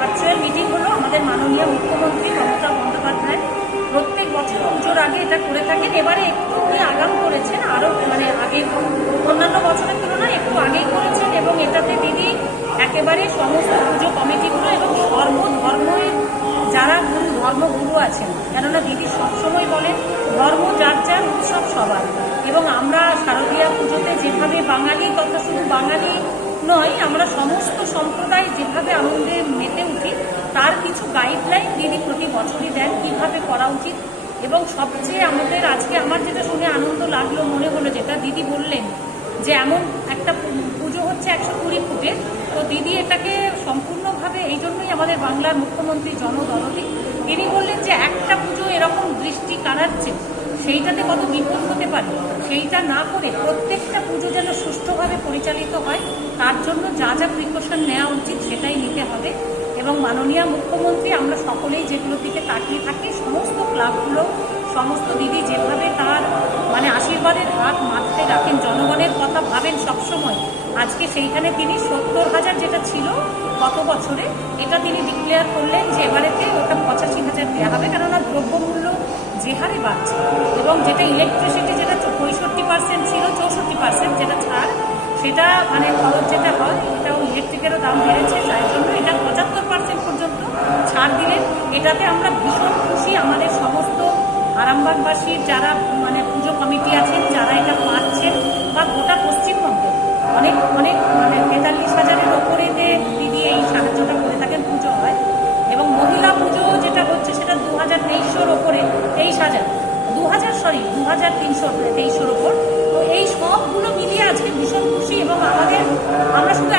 আজকে কার মিটিং হলো আমাদের মাননীয় মুখ্যমন্ত্রী মমতা বন্দ্যোপাধ্যায় প্রত্যেক বছর পুজোর আগে এটা করে থাকেন। এবারে একটু উনি আগাম করেছেন আরও মানে আগে অন্যান্য বছরের তুলনায় একটু আগেই এবং এটাতে দিদি একেবারে সমস্ত পুজো কমিটিগুলো এবং সর্বধর্মের যারা গুরু ধর্মগুরু আছেন, কেননা দিদি সবসময় বলেন, ধর্ম যার যার উৎসব সবার। এবং আমরা শারদীয়া পুজোতে যেভাবে বাঙালি তথা শুধু বাঙালি নয়, আমরা সমস্ত সম্প্রদায় যেভাবে আনন্দে মেতে উঠি, তার কিছু গাইডলাইন দিদি প্রতি বছরই দেন কীভাবে করা উচিত। এবং সবচেয়ে আমাদের আজকে আমার যেটা শুনে আনন্দ লাগল, মনে হলো যেটা দিদি বললেন, যে এমন একটা পু- পুজো হচ্ছে একশো ফুটের তো দিদি এটাকে সম্পূর্ণভাবে এই জন্যই আমাদের বাংলার মুখ্যমন্ত্রী জনদরদি। তিনি বললেন যে একটা পুজো এরকম দৃষ্টি কাড়াচ্ছে, সেইটাতে কত বিপদ হতে পারে, সেইটা না করে প্রত্যেকটা পুজো যেন সুষ্ঠুভাবে পরিচালিত হয়, তার জন্য যা যা প্রিকশন নেওয়া উচিত সেটাই নিতে হবে। এবং মাননীয় মুখ্যমন্ত্রী, আমরা সকলেই যেগুলোর দিকে তাকিয়ে থাকি, সমস্ত ক্লাবগুলো, সমস্ত দিদি যেভাবে রাখেন জনগণের কথা ভাবেন সবসময়। আজকে সেইখানে তিনি সত্তর হাজার যেটা ছিল গত বছরে, এটা তিনি ডিক্লেয়ার করলেন যে এবারেতে ওটা পঁচাশি হাজার দেওয়া হবে, কেননা দ্রব্যমূল্য যে হারে বাড়ছে। এবং যেটা ইলেকট্রিসিটি যেটা পঁয়ষট্টি পার্সেন্ট ছিল, চৌষট্টি পার্সেন্ট যেটা ছাড়, সেটা মানে খরচ যেটা হয়, এটাও ইলেকট্রিকেরও দাম বেড়েছে, যার জন্য এটা পঁচাত্তর পার্সেন্ট পর্যন্ত ছাড় দিলেন এটাতে আমরা ভীষণ খুশি। আমাদের সমস্ত আরামবাগবাসীর যারা মানে পুজো কমিটি আছেন, যারা এটা পাচ্ছেন বা গোটা পশ্চিমবঙ্গে, অনেক অনেক মানে তেতাল্লিশ হাজারের ওপরেতে দিদি এই সাহায্যটা করে থাকেন পুজো হয়, এবং মহিলা পুজো যেটা হচ্ছে সেটা দু হাজার তেইশশোর ওপরে, তেইশ হাজার দু হাজার সরি দু হাজার তিনশো তেইশশোর ওপর। তো এই সবগুলো মিলিয়ে আজকে ভীষণ খুশি এবং আমাদের, আমরা শুধু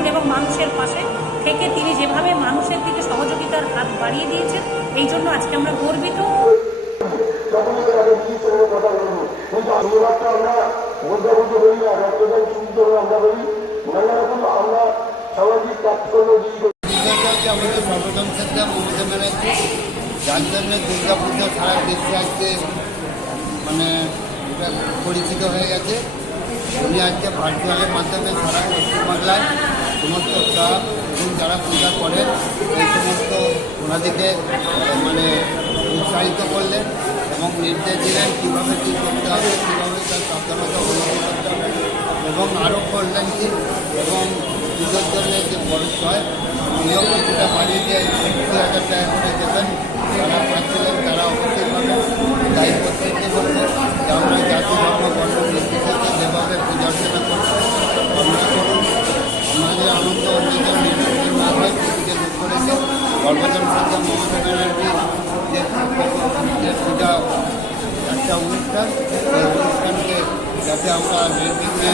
বাঁচুন এবং মানুষের পাশে থেকে তিনি যেভাবে মানুষের দিকে সহযোগিতার হাত বাড়িয়ে দিয়েছেন, এই জন্য আজকে আমরা গর্বিত। যার জন্য আজকে মানে পরিচিত হয়ে গেছে। উনি আজকে ভার্চুয়ালের মাধ্যমে সারা পশ্চিমবাংলায় সমস্ত ক্লাব এবং যারা পূজা করেন এই সমস্ত ওনাদেরকে মানে উৎসাহিত করলেন এবং নির্দেশ দিলেন কীভাবে কী করতে হবে, কীভাবে তার সাবধানতা অবলম্বন করতে হবে এবং আরও করলেন কি? এবং পুজোর জন্য যে খরচ হয় উনিও কিছুটা বাড়িয়ে দিয়ে সত্তর হাজার টাকা করে দেবেন যারা পাচ্ছিলেন তারা অবশ্যই পাবেন তাই প্রত্যেককে বলব যে আমরা জাতি ধর্ম বর্ণ নির্বিশেষে যেভাবে পূজা অর্চনা করছি আমরা করুন আমাদের আনন্দ অন্যজন নির্বাচন না হয় সেদিকে লুক করেছে সর্বজন সজ্জা মমতা যে পূজা একটা অনুষ্ঠান সেই অনুষ্ঠানকে যাতে আমরা নির্বিঘ্নে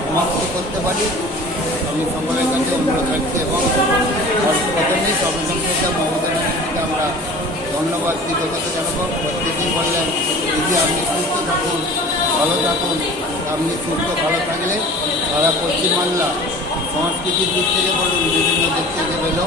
সমাপ্ত করতে পারি আমি সকলের কাছে অনুরোধ রাখছি এবং প্রথমেই সর্বসংখ্যা মমতা ব্যানার্জিকে আমরা ধন্যবাদ কৃতজ্ঞতা জানাব প্রত্যেকেই বললেন যদি আপনি সুস্থ থাকুন ভালো থাকুন আপনি সুস্থ ভালো থাকলে সারা পশ্চিমবাংলা সংস্কৃতির দিক থেকে বলুন বিভিন্ন দিক থেকে বেরো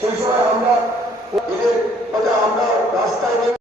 সেই সময় আমরা এদের আমরা রাস্তায়